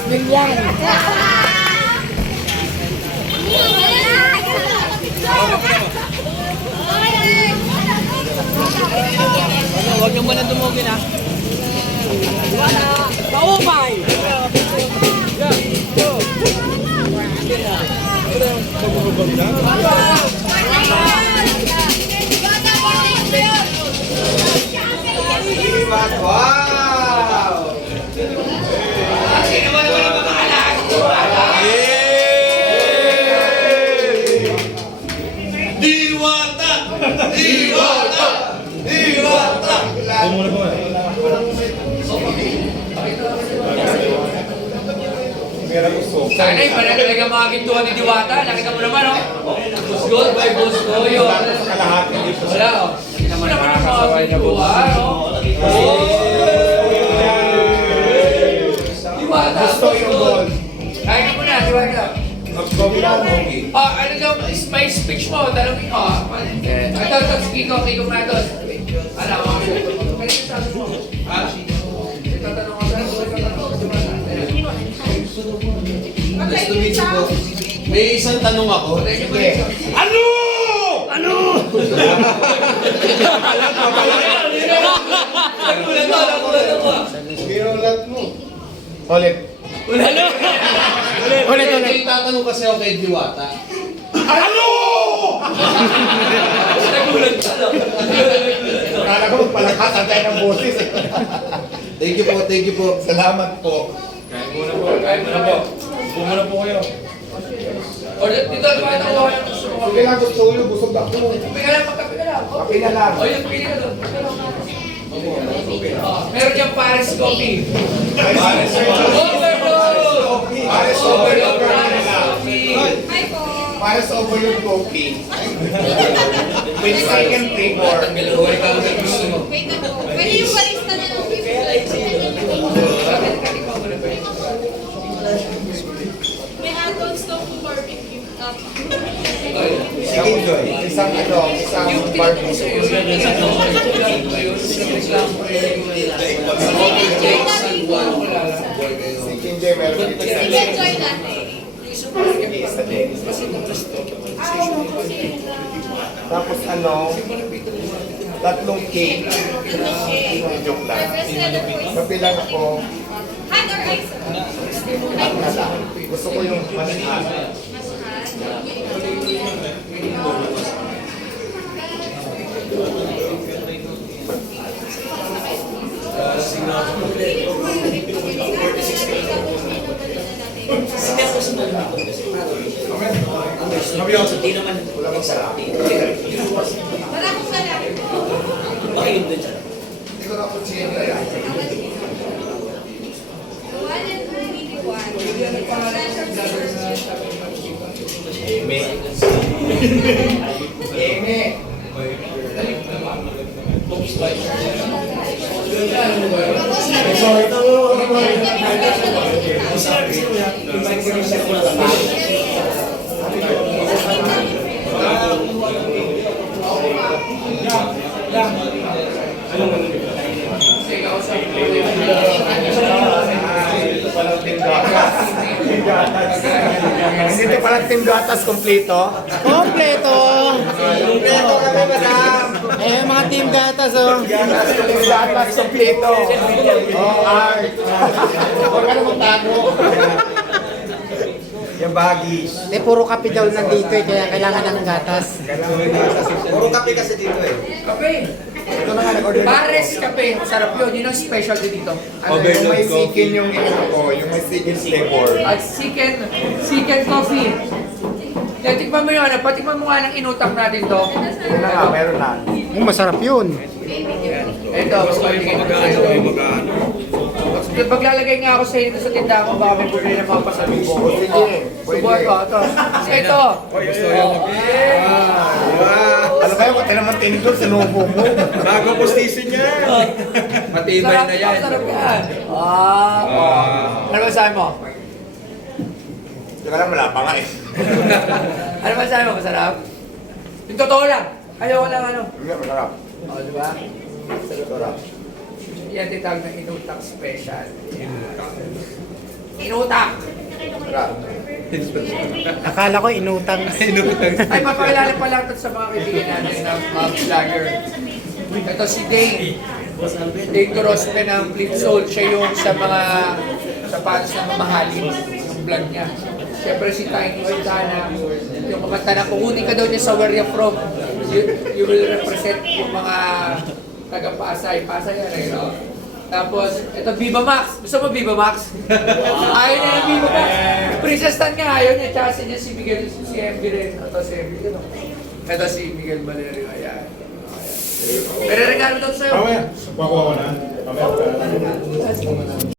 din yan. Huwag niyong ba na dumugin ha? Kaumay! Wow! Diwata! Diwata! Diwata! Sana yung pala talaga mga gintuan ni Diwata. Nakita mo naman, oh. Busgot by Busgoyo. Wala, oh. Nakita mo naman ang mga gintuan, oh. Diwata, Busgot. Kaya mo na, Diwata. Ano daw, may speech mo, talongin mo, ha? Ito, Kiko na ito. Ano, kanina sabi mo. Itatanong ko sa'yo, Nice to meet you po. May isang tanong ako. Sige. Ano? Ano? Binulat mo. Ulit. Ulit. May tatanong kasi ako kay Diwata. Ano? Nagulat ka lang. Akala ko palakasan tayo ng boses. Thank you po. Salamat po. Kain mo na po. Bumuna po kayo. O, dito, Diwata ko. Sige lang, gusto ko yung busog ako. Kape ka lang, magkape ka lang. Kape na lang. O, yung pili ka doon. Meron diyang Paris Coffee. Overload! Pares Overload overload Paris na Coffee. Para sa overload coffee. With second flavor. Pwede yung barista na ng may add-ons to barbecue. Chicken joy. Isang Yung barbecue. Chicken joy, meron dito sa Enjoy natin. isa din. Tapos tatlong cake. Joke lang. Kapilang ako, Hot or ice? hot na lang. Gusto ko yung mas hot. Para kung sarap. Hindi ko na po chicken na yan. One and only one. Eme. Dito pala Team Gatas kompleto. Kompleto. Kompleto kami, madam. Eh, mga team gatas, oh. Team Gatas kompleto. Oh, art. Huwag ka na magtago. Yung baggies. Eh, puro kape daw nandito eh, kaya kailangan ng gatas. Puro kape kasi dito eh. Kape. Ito na nga nag-order. Pares kape. Sarap yun. Yun ang specialty dito. Yung may chicken yung yung may chicken flavor. At chicken coffee. Kaya tikman mo yun. Patikman mo nga ng inutang natin to. Yun na nga, meron na. Masarap yun. Ito, mas maligay ko sa'yo. Paglalagay nga ako sa inyo sa tindahan ko, baka may bumili ng mga pasalubong. Sige, Subuhan ko, ito. Ito. Gusto yung Ano kayo, kung naman tinidor, sinubo mo. Bago postisin niya. Matibay na yan. Sarap yan. Ano ba sabi mo? Teka lang, wala pa nga eh. Ano ba sabi mo? Masarap? Yung totoo lang. Ayaw ko lang ano. Hindi, masarap. O, di ba? Masarap. Yan tinatawag ng inutang special. Inutak. Akala ko inutang. Ay, papakilala pa lang ito sa mga kaibigan natin na mga vlogger. Ito si Dane. Dane Torospe ng Flip Soul. Siya yung sa mga sapatos na mamahalin. Yung vlog niya. Siyempre si Tiny Oldana. Yung kumanta na kukunin ka daw niya sa where you're from. You will represent yung mga taga-Pasay. Pasay yan eh, no? Tapos, ito Viva Max. Gusto mo Viva Max? Ayaw niya ng Viva Max. Princess Tan nga ayaw niya. Tsaka niya si Miguel, si MB rin. Ito si MB. Ito si Miguel Valerio. Ayan. Pero regalo daw sa'yo. Mamaya, subukan ko na. Mamaya.